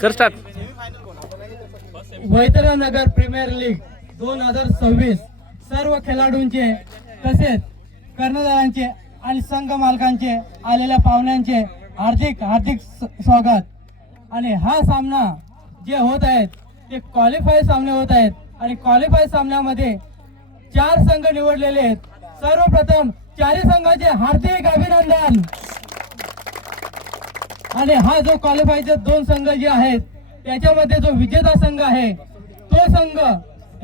कर start. वैतरणनगर premier league 2026 सर्व खेळाडूंचे तसेच कर्णधारांचे आणि संघ मालकांचे आलेल्या पाहुण्यांचे हार्दिक हार्दिक स्वागत. आणि हा सामना जे होत आहेत ते क्वालिफाय सामने होत आहेत आणि क्वालिफाय सामन्यामध्ये 4 संघ निवडलेले आहेत. सर्वप्रथम 4 संघाचे हार्दिक अभिनंदन. आणि हा जो क्वालिफायचे 2 संघ जे आहेत त्याच्यामध्ये जो विजेता संघ आहे तो संघ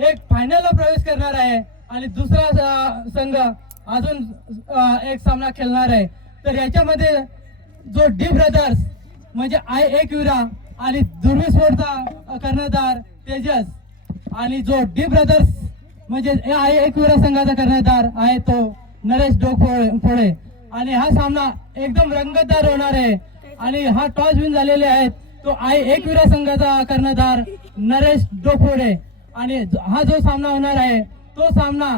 एक फायनलला प्रवेश करणार आहे आणि दुसरा संघ अजून एक सामना खेळणार आहे. तर याच्यामध्ये जो डी ब्रदर्स म्हणजे I1 आणि दुर्विस्फोटचा कर्णधार तेजस आणि जो डी ब्रदर्स म्हणजे I1 संघाचा कर्णधार आहे तो नरेश डोकफोडे. आणि हा सामना एकदम रंगतदार होणार आहे. आणि हा टॉस विन झालेले आहेत तो I1 संघाचा कर्णधार नरेश डोकफोडे. आणि हा जो सामना होणार आहे तो सामना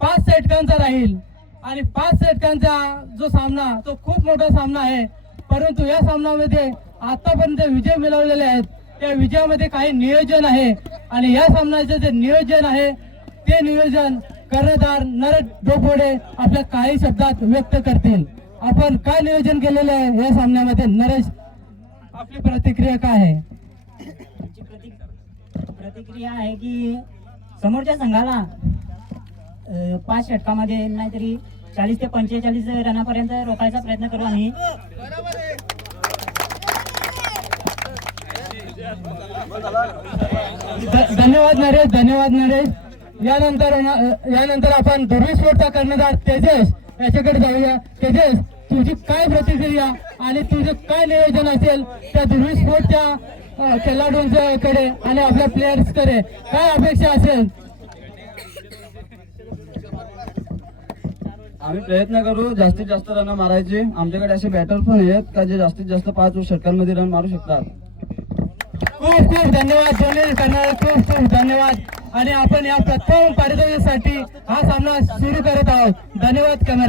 5 षटकांचा राहील. आणि 5 षटकांचा जो सामना तो खूप मोठा सामना आहे. परंतु या सामन्यामध्ये आतापर्यंत विजय मिळवलेले आहेत त्या विजयामध्ये काही नियोजन आहे. आणि या सामन्याचे जे नियोजन आहे ते नियोजन कर्णधार नरेश डोकफोडे आपल्या काही शब्दात व्यक्त करतील. आपण काय नियोजन केलेलं आहे या सामन्यामध्ये नरेश, आपली प्रतिक्रिया काय आहे? प्रतिक्रिया आहे की समोरच्या संघाला 5 षटकामध्ये नाहीतरी 40 ते 45 रनापर्यंत रोखायचा प्रयत्न करू आम्ही. धन्यवाद नरेश, धन्यवाद नरेश. यानंतर आपण दुर्विस्फोटचा कर्णधार तेजस याच्याकडे जाऊया. तेजस, तुझी काय प्रतिक्रिया आणि तुझं काय नियोजन असेल त्या दुर्विस्फोटच्या खेळाडूंकडे आणि आपल्या प्लेयर्स कडे काय अपेक्षा असेल? आम्ही प्रयत्न करू जास्तीत जास्त रन मारायचे. आमच्याकडे असे बॅटर पण आहेत का जे जास्तीत जास्त 5 षटकांमध्ये रन मारू शकतात. खूप खूप धन्यवाद दोन्ही करणारे, खूप खूप धन्यवाद. आणि आपण या प्रथम पारितोषिकासाठी हा सामना सुरू करत आहोत. धन्यवाद कॅमेरा.